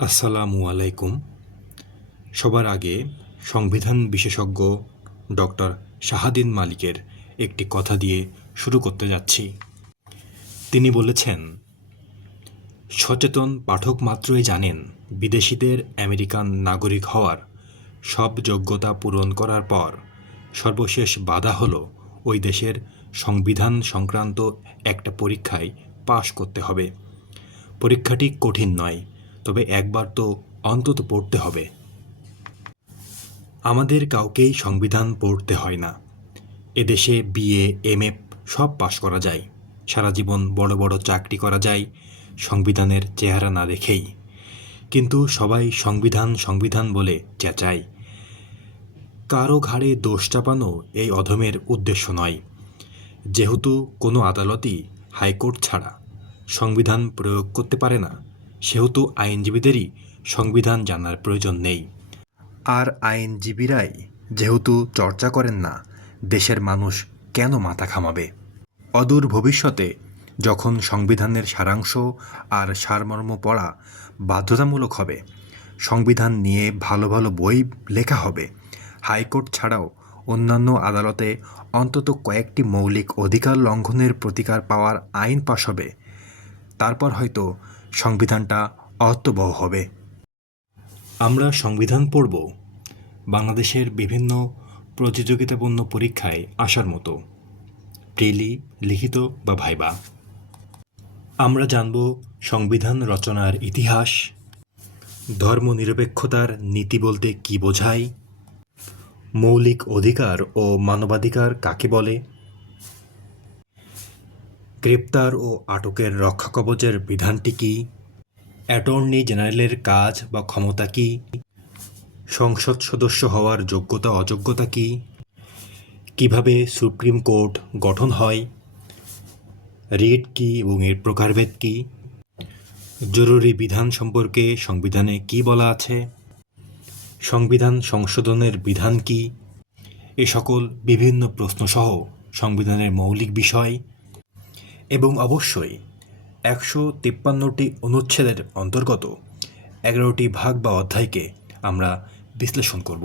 আসসালামু আলাইকুম। সবার আগে সংবিধান বিশেষজ্ঞ ডক্টর শাহাদিন মালিকের একটি কথা দিয়ে শুরু করতে যাচ্ছি। তিনি বলেছেন, সচেতন পাঠক মাত্রই জানেন বিদেশিদের আমেরিকান নাগরিক হওয়ার সব যোগ্যতা পূরণ করার পর সর্বশেষ বাধা হলো ওই দেশের সংবিধান সংক্রান্ত একটা পরীক্ষায় পাশ করতে হবে। পরীক্ষাটি কঠিন নয়, তবে একবার তো অন্তত পড়তে হবে। আমাদের কাউকেই সংবিধান পড়তে হয় না। এদেশে বিএ, এমএ সব পাশ করা যায়। সারা জীবন বড় বড় চাকরি করা যায় সংবিধানের চেহারা না দেখেই। কিন্তু সবাই সংবিধান সংবিধান বলে চেঁচায়। কারো ঘাড়ে দোষ চাপানো এই অধমের উদ্দেশ্য নয়। যেহেতু কোনো আদালতই হাইকোর্ট ছাড়া সংবিধান প্রয়োগ করতে পারে না, সেহেতু আইনজীবীদেরই সংবিধান জানার প্রয়োজন নেই। আর আইনজীবীরাই যেহেতু চর্চা করেন না, দেশের মানুষ কেন মাথা ঘামাবে? অদূর ভবিষ্যতে যখন সংবিধানের সারাংশ আর সারমর্ম পড়া বাধ্যতামূলক হবে, সংবিধান নিয়ে ভালো ভালো বই লেখা হবে, হাইকোর্ট ছাড়াও অন্যান্য আদালতে অন্তত কয়েকটি মৌলিক অধিকার লঙ্ঘনের প্রতিকার পাওয়ার আইন পাশ হবে, তারপর হয়তো সংবিধানটা অর্থবহ হবে। আমরা সংবিধান পড়ব বাংলাদেশের বিভিন্ন প্রতিযোগিতাপূর্ণ পরীক্ষায় আসার মতো, প্রিলি, লিখিত বা ভাইবা। আমরা জানব সংবিধান রচনার ইতিহাস, ধর্মনিরপেক্ষতার নীতি বলতে কী বোঝায়, মৌলিক অধিকার ও মানবাধিকার কাকে বলে, গ্রেপ্তার ও আটকের রক্ষাকবচের বিধানটি কী, অ্যাটর্নি জেনারেলের কাজ বা ক্ষমতা কী, সংসদ সদস্য হওয়ার যোগ্যতা অযোগ্যতা কী, কিভাবে সুপ্রিম কোর্ট গঠন হয়, রিট কী এবং এর প্রকারভেদ কী, জরুরি বিধান সম্পর্কে সংবিধানে কী বলা আছে, সংবিধান সংশোধনের বিধান কী, এ সকল বিভিন্ন প্রশ্নসহ সংবিধানের মৌলিক বিষয় এবং অবশ্যই ১৫৩টি অনুচ্ছেদের অন্তর্গত ১১টি ভাগ বা অধ্যায়কে আমরা বিশ্লেষণ করব।